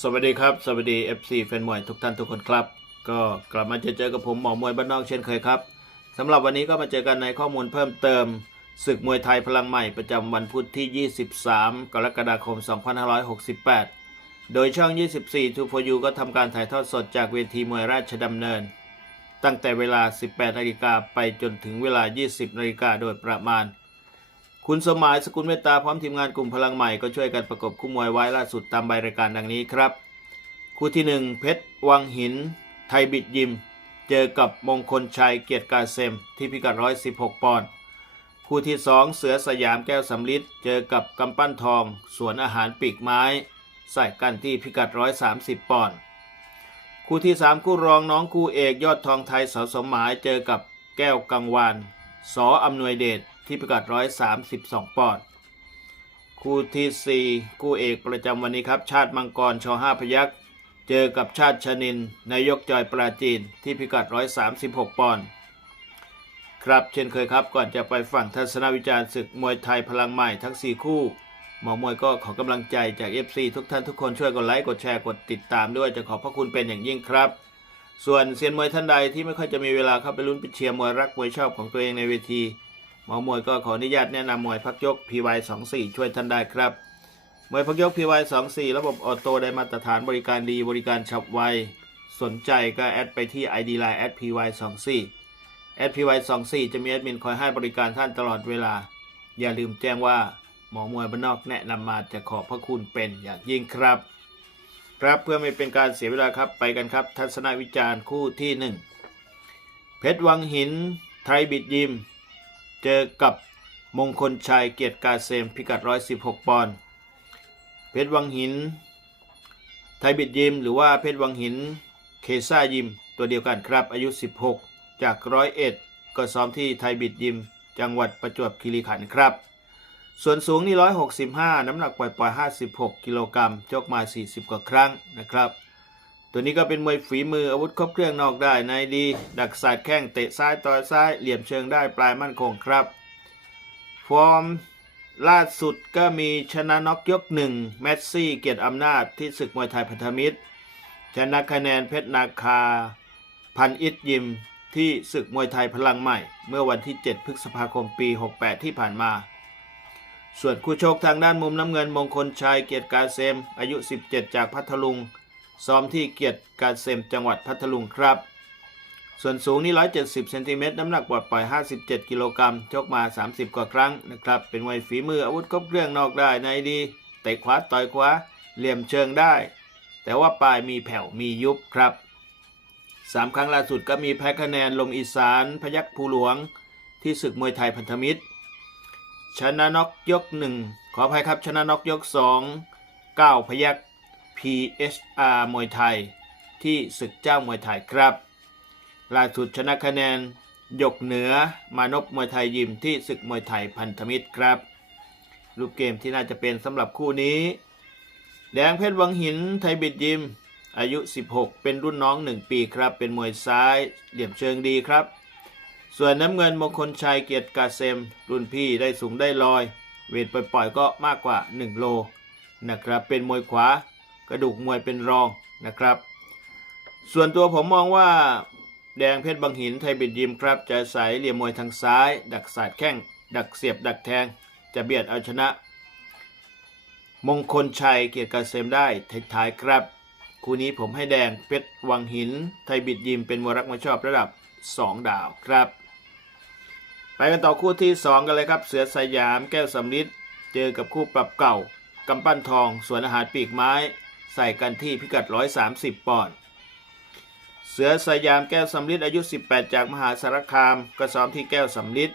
สวัสดีครับ สวัสดี FC แฟนมวยทุกท่านทุกคนครับ ก็กลับมาเจอเจอกับผมหมอมวยบ้านนอกเช่นเคยครับสำหรับวันนี้ก็มาเจอกันในข้อมูลเพิ่มเติมศึกมวยไทยพลังใหม่ประจำวันพุธที่ 23 กรกฎาคม 2568 โดยช่อง 24 2 4 u ก็ทำการถ่ายทอดสดจากเวทีมวยราชดำเนิน ตั้งแต่เวลา 18นาฬิกาไปจนถึงเวลา 20นาฬิกาโดยประมาณ คุณสมายสกุลเมตตาพร้อมทีมงานกลุ่มพลังใหม่ก็ช่วยกันประกบคู่มวยไว้ล่าสุดตามใบรายการดังนี้ครับ คู่ที่ 1 เพชรวังหิน ไทยบิดยิม เจอกับมงคลชัยเกียรติกาเซม ที่พิกัด 116 ปอนด์คู่ที่ 2 เสือสยามแก้วสำลิดเจอกับกำปั้นทอง สวนอาหารปีกไม้ ใส่กันที่พิกัด 130 ปอนด์คู่ที่ 3 คู่รองน้องคู่เอกยอดทองไทยสสมหมายเจอกับแก้วกังวานสออำนวยเดช ที่พิกัด 132 ปอนด์คู่ทีสี่ 4 คู่เอกประจำวันนี้ครับ ชาติมังกรชห้าพยักษ์เจอกับชาติชนิน นายกจอยปราจีนที่พิกัด 136 ปอนด์ครับเช่นเคยครับก่อนจะไปฟังทัศนวิจารณ์ศึกมวยไทยพลังใหม่ทั้ง 4 คู่หมอมวยก็ขอกำลังใจจาก FC ทุกท่านทุกคนช่วยกดไลค์กดแชร์กดติดตามด้วยจะขอบพระคุณเป็นอย่างยิ่งครับ ส่วนเซียนมวยท่านใดที่ไม่ค่อยจะมีเวลาเข้าไปลุ้นไปเชียร์มวยรักมวยชอบของตัวเองในเวที หมอมวยก็ขออนุญาตแนะนำมวยพักยก PY24 ช่วยท่านได้ครับ มวยพักยก PY24 ระบบออโต้ได้มาตรฐานบริการดีบริการฉับไว สนใจก็แอดไปที่ ID Line @py24 @py24 จะมีแอดมินคอยให้บริการท่านตลอดเวลา อย่าลืมแจ้งว่าหมอมวยบ้านนอกแนะนำมาจะขอบพระคุณเป็นอย่างยิ่งครับ ครับเพื่อไม่เป็นการเสียเวลาครับไปกันครับ ทัศนวิจารณ์คู่ที่หนึ่งเพชรวังหิน ไทยบิดยิม เจอกับมงคลชัยเกียรติกาเซมพิกัด 116 ปอนด์เพชรวังหิน ไทยบิดยิม หรือว่าเพชรวังหินเคซ่ายิม ตัวเดียวกันครับอายุ 16 จากร้อยเอ็ดก็ซ้อมที่ไทยบิดยิม จังหวัดประจวบคีรีขันธ์ครับ ส่วนสูงนี่ 165 น้ำหนักปล่อยๆ56 กิโลกรัมชกมา 40 กว่าครั้งนะครับ ตัวนี้ก็เป็นมวยฝีมืออาวุธครบเครื่องนอกได้ในดี ดักสาดแข้งเตะซ้ายต่อยซ้ายเหลี่ยมเชิงได้ปลายมั่นคงครับ ฟอร์มล่าสุดก็มีชนะน็อกยกหนึ่งแมสซี่เกียรติอำนาจที่ศึกมวยไทยพันธมิตร ชนะคะแนนเพชรนาคา พันอิทยิมที่ศึกมวยไทยพลังใหม่ เมื่อวันที่ 7 พฤษภาคมปี 68 ที่ผ่านมา ส่วนคู่ชกทางด้านมุมน้ำเงินมงคลชัยเกียรติกาเซม อายุ 17 จากพัทลุง ซ้อมที่เกียรติกาเซมจังหวัดพัทลุงครับ ส่วนสูงนี่ 170 เซนติเมตรน้ำหนักปลอดปล่อย 57 กิโลกรัมชกมา 30 กว่าครั้งนะครับ เป็นมวยฝีมืออาวุธครบเครื่องนอกได้ในดีเตะขวาต่อยขวาเหลี่ยมเชิงได้ แต่ว่าปลายมีแผ่วมียุบครับสามครั้งล่าสุดก็มีแพ้คะแนนลงอีสานพยัคฆ์ภูหลวง ที่ศึกมวยไทยพันธมิตร ชนะน็อกยกหนึ่งขออภัยครับชนะน็อกยกสองเก้าพยัคฆ์ PHR มวยไทย ที่ศึกเจ้ามวยไทยครับล่าสุดชนะคะแนนยกเหนือมานพมวยไทยยิมที่ศึกมวยไทยพันธมิตรครับ รูปเกมที่น่าจะเป็นสำหรับคู่นี้ แดงเพชรวังหินไทยบิดยิม อายุ 16 เป็นรุ่นน้อง 1 ปีครับ เป็นมวยซ้ายเหลี่ยมเชิงดีครับ ส่วนน้ำเงินมงคลชัยเกียรติกาเซม รุ่นพี่ได้สูงได้ลอย เวทปล่อยๆก็มากกว่า 1 โลนะครับเป็นมวยขวา กระดูกมวยเป็นรองนะครับ ส่วนตัวผมมองว่าแดงเพชรบางหินไทยบิดยิมครับ จะใส่เหลี่ยมมวยทางซ้าย ดักสาดแข้งดักเสียบดักแทง จะเบียดเอาชนะ มงคลชัยเกียรติกาเซมได้ท้ายๆครับ คู่นี้ผมให้แดงเพชรวังหิน ไทยบิดยิมเป็นมวยรักมาชอบระดับ 2 ดาวครับ ไปกันต่อคู่ที่ 2 กันเลยครับ เสือสยามแก้วสำลิดเจอกับคู่ปรับเก่ากำปั้นทองสวนอาหารปีกไม้ ใส่กันที่พิกัด 130 ปอนด์เสือสยามแก้วสำลิดอายุ 18 จากมหาสารคามก็ซ้อมที่แก้วสำลิด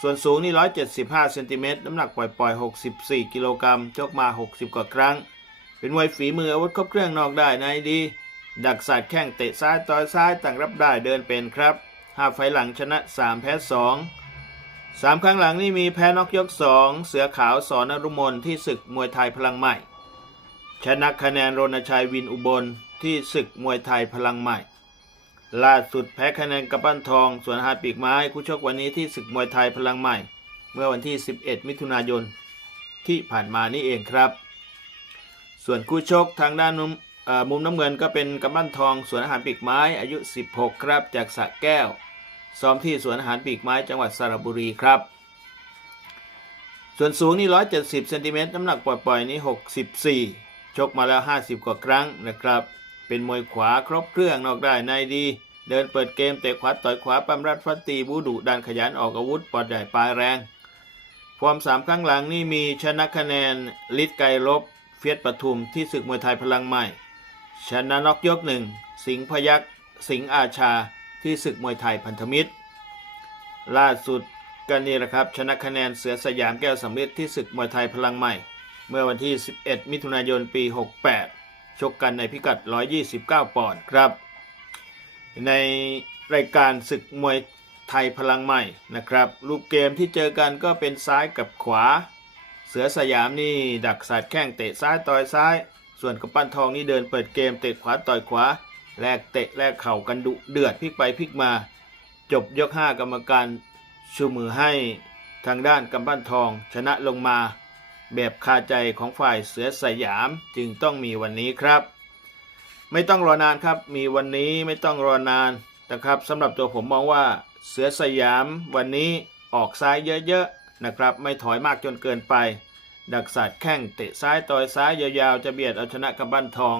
ส่วนสูงนี่ 175 เซนติเมตรน้ำหนักปล่อยๆ 64 กิโลกรัมชกมา 60 กว่าครั้ง เป็นมวยฝีมืออาวุธครบเครื่องนอกได้ในดี ดักสาดแข้งเตะซ้ายต่อยซ้ายต่างรับได้เดินเป็นครับห้าไฟหลังชนะ 3 แพ้ 2สามครั้งหลังนี่มีแพ้นอกยก2เสือขาวสอนรุมนที่ศึกมวยไทยพลังใหม่ ชนะคะแนนรณชัยวินอุบลที่ศึกมวยไทยพลังใหม่ ล่าสุดแพ้คะแนนกระปั้นทองสวนหาปีกไม้คู่ชกวันนี้ที่ศึกมวยไทยพลังใหม่ เมื่อวันที่ 11 มิถุนายนที่ผ่านมานี่เองครับ ส่วนคู่ชกทางด้านมุมน้ำเงินก็เป็นกำปั้นทองสวนอาหารปีกไม้อายุ 16 ครับ จากสระแก้ว ซ้อมที่สวนอาหารปีกไม้จังหวัดสระบุรีครับส่วนสูงนี่ 170 เซนติเมตร น้ำหนักปล่อยๆนี่ 64 ชกมาแล้ว 50 กว่าครั้งนะครับ เป็นมวยขวาครบเครื่องนอกได้ในดี เดินเปิดเกมเตะขวาต่อยขวาปั๊มรัดฟัดตีบูดุดันขยันออกอาวุธปอดใหญ่ปลายแรงฟอร์มสามครั้งหลังนี่มีชนะคะแนนลิศไกรลบเฟียสปทุมที่ศึกมวยไทยพลังใหม่ ชนะน็อกยกหนึ่งสิงห์พยักษ์สิงห์อาชาที่ศึกมวยไทยพันธมิตร ล่าสุดกันนี่แหละครับ ชนะคะแนนเสือสยามแก้วสำลิดที่ศึกมวยไทยพลังใหม่ เมื่อวันที่ 11 มิถุนายนปี 68 ชกกันในพิกัด 129 ปอนด์ครับ ในรายการศึกมวยไทยพลังใหม่นะครับรูปเกมที่เจอกันก็เป็นซ้ายกับขวา เสือสยามนี่ดักสาดแข้งเตะซ้ายต่อยซ้าย ส่วนกระปั้นทองนี่เดินเปิดเกมเตะขวาต่อยขวาแลกเตะแลกเข่ากันดุเดือดพลิกไปพลิกมา จบยก 5 กรรมการชูมือให้ทางด้านกำปั้นทองชนะลงมา แบบคาใจของฝ่ายเสือสยามจึงต้องมีวันนี้ครับ ไม่ต้องรอนานครับ มีวันนี้ไม่ต้องรอนานนะครับสำหรับตัวผมมองว่าเสือสยามวันนี้ออกซ้ายเยอะๆนะครับ ไม่ถอยมากจนเกินไป ดักสัดแข้งเตะซ้ายต่อยซ้ายยาวๆ จะเบียดเอาชนะกำปั้นทอง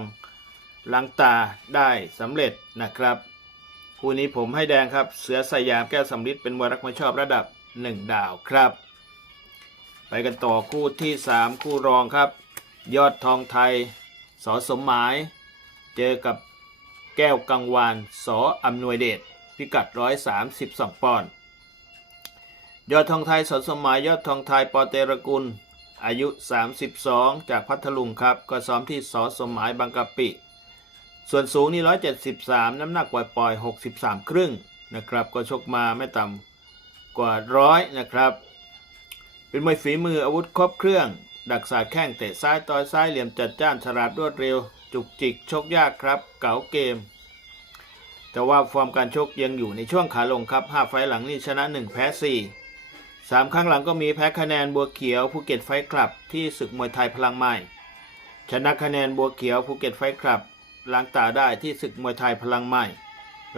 ลังตาได้สำเร็จนะครับคู่นี้ผมให้แดงครับ เสือสยามแก้วสำลิดเป็นวยรักมวยชอบระดับ 1 ดาวครับ ไปกันต่อคู่ที่ 3 คู่รองครับ ยอดทองไทยสอสมหมาย เจอกับแก้วกังวานสออำนวยเดชพิกัด 132 ปอนด์ยอดทองไทยสอสมหมายยอดทองไทยปอเตรกุล อายุ 32 จากพัทลุงครับ ก็ซ้อมที่สอสมหมายบางกะปิ ส่วนสูงนี่ 173 น้ำหนักปล่อย ๆ 63 ครึ่งนะครับ ก็ชกมาไม่ต่ำกว่าร้อยนะครับ เป็นมวยฝีมืออาวุธครบเครื่อง ดักสาดแข้งเตะซ้ายต่อยซ้ายเหลี่ยมจัดจ้านฉลาดรวดเร็ว จุกจิกชกยากครับ เก๋าเกม แต่ว่าฟอร์มการชกยังอยู่ในช่วงขาลงครับ5ไฟหลังนี่ชนะ 1 แพ้ 4 3 ครั้งหลังก็มีแพ้คะแนนบัวเขียวภูเก็ตไฟคลับ ที่ศึกมวยไทยพลังใหม่ ชนะคะแนนบัวเขียวภูเก็ตไฟคลับล้างตาได้ที่ศึกมวยไทยพลังใหม่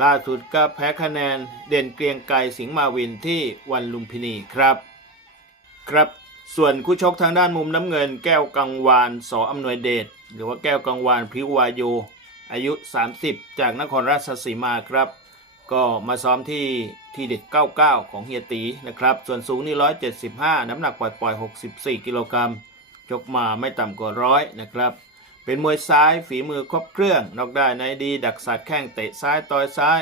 ล่าสุดก็แพ้คะแนนเด่นเกรียงไกรสิงห์มาวินที่วันลุมพินีครับ ครับส่วนคู่ชกทางด้านมุมน้ำเงิน แก้วกังวานสออำนวยเดชหรือว่าแก้วกังวานพริววายโยอายุ 30 จากนครราชสีมาครับ ก็มาซ้อมที่ที่เด็ด99 ของเฮียตีนะครับ ส่วนสูงนี่ 175 น้ำหนักปล่อยๆ 64 กิโลกรัมชกมาไม่ต่ำกว่าร้อยนะครับ เป็นมวยซ้ายฝีมือครบเครื่อง นอกได้ในดี ดักสัดแข้งเตะซ้ายต่อยซ้าย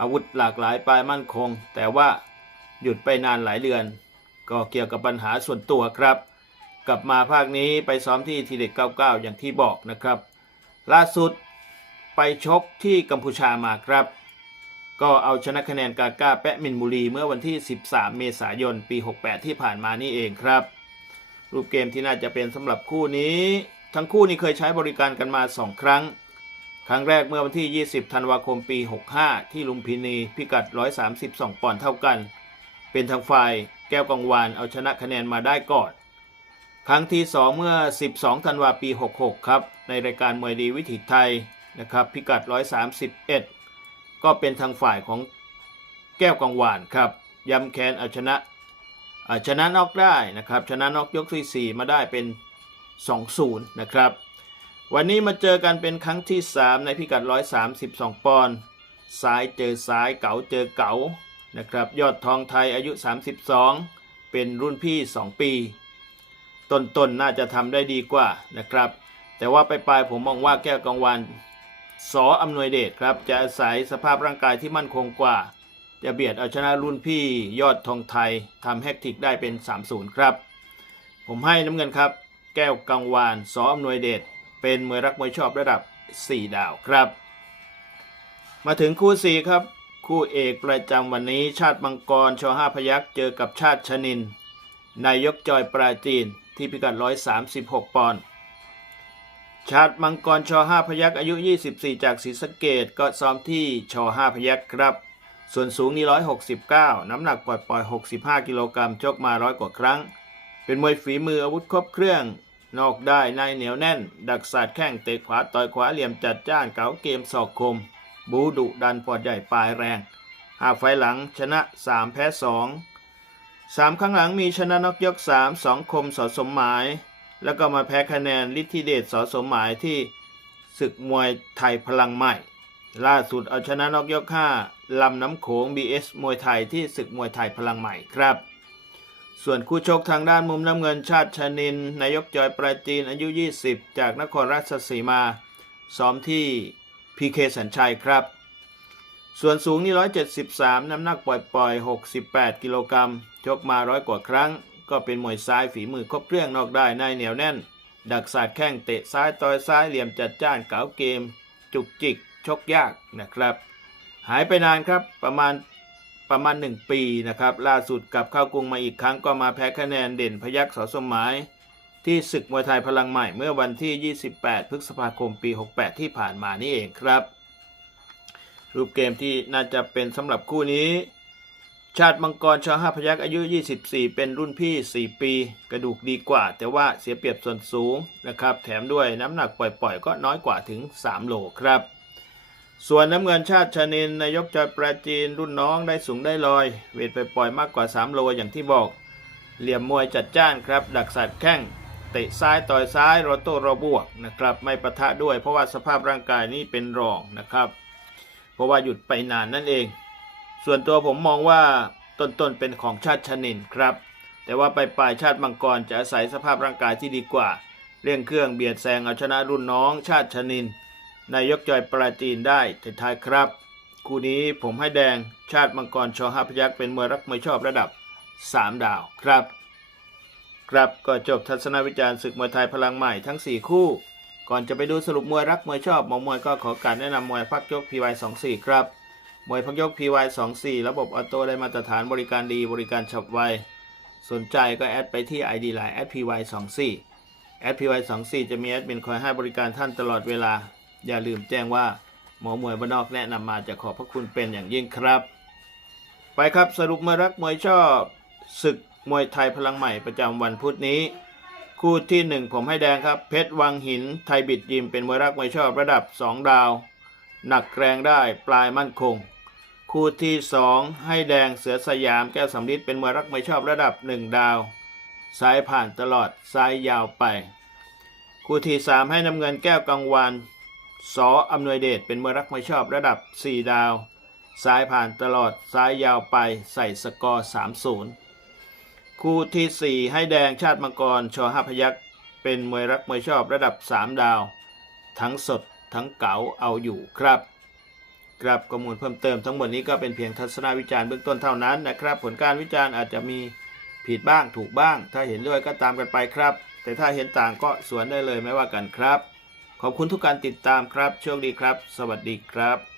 อาวุธหลากหลายปลายมั่นคง แต่ว่าหยุดไปนานหลายเดือน ก็เกี่ยวกับปัญหาส่วนตัวครับ กลับมาภาคนี้ไปซ้อมที่ทีเด็ก99 อย่างที่บอกนะครับ ล่าสุดไปชกที่กัมพูชามาครับ ก็เอาชนะคะแนนกาก้าแปะมินบุรี เมื่อวันที่ 13 เมษายน ปี 68 ที่ผ่านมานี่เองครับ รูปเกมที่น่าจะเป็นสำหรับคู่นี้ ทั้งคู่นี้เคยใช้บริการกันมา 2 ครั้ง ครั้งแรกเมื่อวันที่ 20 ธันวาคมปี 65 ที่ลุมพินีพิกัด 132 ปอนด์เท่ากัน เป็นทางฝ่าย ก้วกังวานเอาชนะคะแนนมาได้ก่อน ครั้งที่ 2 เมื่อ 12 ธันวาปี 66 ครับ ในรายการมวยดีวิถีไทยนะครับพิกัด 131 ก็เป็นทางฝ่ายของแก้วกังวานครับย้ำแค้นเอาชนะอ่าชนะนอกได้นะครับชนะนอกยกที่4มาได้เป็น 2-0 นะครับ วันนี้มาเจอกันเป็นครั้งที่ 3 ในพิกัด 132 ปอนด์ซ้ายเจอซ้ายเก๋าเจอเก๋า นะครับยอดทองไทยอายุ 32 เป็นรุ่นพี่ 2 ปี ต้นๆนน่าจะทำได้ดีกว่านะครับ แต่ว่าไปลายผมมองว่าแก้วกังวานสออำนวยเดชครับ จะอาศัยสภาพร่างกายที่มั่นคงกว่า จะเบียดเอาชนะรุ่นพี่ยอดทองไทยทำแฮกติกได้เป็น 3-0 ครับ ผมให้น้ำเงินครับ แก้วกังวานสออำนวยเดชเป็นมวยรักมวยชอบระดับ 4 ดาวครับ มาถึงคู่ 4 ครับ คู่เอกประจำวันนี้ชาติมังกรชอห้าพยักเจอกับชาติชนิน นายกจอยปราจีนที่พิกัด 136 ปอนด์ ชาติมังกรชอห้าพยักอายุ 24 จากศรีสะเกดก็ซ้อมที่ชอห้าพยักครับ ส่วนสูงนี่169 น้ำหนักปล่อยๆ65 กิโลกรัมชกมาร้อยกว่าครั้ง เป็นมวยฝีมืออาวุธครบเครื่อง นอกได้ในเหนียวแน่น ดักสาดแข้งเตะขวาต่อยขวาเหลี่ยมจัดจ้านเก๋าเกมศอกคม บูดุดันปอดใหญ่ปลายแรงห้าไฟหลังชนะ 3 แพ้ 2 3 ครั้งหลังมีชนะนอกยก 3 2 คมสอสมหมาย แล้วก็มาแพ้คะแนนฤทธิเดชสอสมหมายที่ศึกมวยไทยพลังใหม่ ล่าสุดเอาชนะนอกยก 5 ลำน้ำโขง BS มวยไทยที่ศึกมวยไทยพลังใหม่ครับส่วนคู่ชกทางด้านมุมน้ำเงินชาติชนิน นายกจอยปราจีนอายุ 20 จากนครราชสีมา ซ้อมที่ PK สัญชัยครับ ส่วนสูงนี่ 173 น้ำหนักปล่อย ๆ 68 กิโลกรัมชกมาร้อยกว่าครั้ง ก็เป็นมวยซ้ายฝีมือครบเครื่องนอกได้ในเหนียวแน่น ดักสาดแข้งเตะซ้ายต่อยซ้ายเหลี่ยมจัดจ้านเก๋าเกม จุกจิก ชกยากนะครับ หายไปนานครับประมาณประมาณ 1 ปีนะครับ ล่าสุดกลับเข้ากรุงมาอีกครั้งก็มาแพ้คะแนนเด่นพยักสอสมหมาย ที่ศึกมวยไทยพลังใหม่เมื่อวันที่ 28 พฤษภาคมปี 68 ที่ผ่านมานี่เองครับ รูปเกมที่น่าจะเป็นสำหรับคู่นี้ ชาติมังกรชอห้าพยักอายุ 24 เป็นรุ่นพี่ 4 ปี กระดูกดีกว่า แต่ว่าเสียเปรียบส่วนสูงนะครับ แถมด้วยน้ำหนักปล่อยๆ ก็น้อยกว่าถึง 3 โลครับ ส่วนน้ำเงินชาติชนินนายกจอยปราจีนรุ่นน้องได้สูงได้ลอย เวทไปปล่อยมากกว่า 3 โลอย่างที่บอก เหลี่ยมมวยจัดจ้านครับ ดักสัตว์แข้ง เตะซ้ายต่อยซ้ายรอโต้รอบวกนะครับไม่ประทะด้วย เพราะว่าสภาพร่างกายนี่เป็นรองนะครับ เพราะว่าหยุดไปนานนั่นเอง ส่วนตัวผมมองว่าต้นๆเป็นของชาติชนินครับ แต่ว่าไปปลายๆชาติมังกรจะอาศัยสภาพร่างกายที่ดีกว่าเร่งเครื่องเบียดแซงเอาชนะรุ่นน้องชาติชนินนายกจอยปราจีนได้ท้ายครับ คู่นี้ผมให้แดงชาติมังกรชอห้าพยักเป็นมวยรักมวยชอบระดับ 3 ดาวครับ ครับก็จบทัศนวิจารณ์ศึกมวยไทยพลังใหม่ทั้ง 4 คู่ ก่อนจะไปดูสรุปมวยรักมวยชอบหมอมวยก็ขอการแนะนำมวยพักยก PY24 ครับ มวยพักยก PY24 ระบบออโต้ได้มาตรฐานบริการดีบริการฉับไว สนใจก็แอดไปที่ ID Line @py24 แอด py24 จะมีแอดมินคอยให้บริการท่านตลอดเวลา อย่าลืมแจ้งว่าหมอมวยบ้านนอกแนะนำมาจะขอบพระคุณเป็นอย่างยิ่งครับ ไปครับสรุปมวยรักมวยชอบศึก มวยไทยพลังใหม่ประจำวันพุธนี้ คู่ที่หนึ่งผมให้แดงครับ เพชรวังหินไทยบิดยิมเป็นมวยรักมวยชอบระดับ 2 ดาว หนักแรงได้ปลายมั่นคง คู่ที่สองให้แดงเสือสยามแก้วสำลิดเป็นมวยรักมวยชอบระดับ 1 ดาวซ้ายผ่านตลอดซ้ายยาวไป คู่ที่สามให้น้ำเงินแก้วกังวานสออำนวยเดชเป็นมวยรักมวยชอบระดับ 4 ดาว ซ้ายผ่านตลอดซ้ายยาวไปใส่สกอร์ 3-0 คู่ทีสี่ 4 ให้แดงชาติมังกรชอห้าพยักเป็นมวยรักมวยชอบระดับ 3 ดาว ทั้งสดทั้งเก๋าเอาอยู่ครับครับข้อมูลเพิ่มเติมทั้งหมดนี้ก็เป็นเพียงทัศนวิจารณ์เบื้องต้นเท่านั้นนะครับ ผลการวิจารณ์อาจจะมีผิดบ้างถูกบ้าง ถ้าเห็นด้วยก็ตามกันไปครับ แต่ถ้าเห็นต่างก็สวนได้เลยไม่ว่ากันครับ ขอบคุณทุกการติดตามครับโชคดีครับ สวัสดีครับ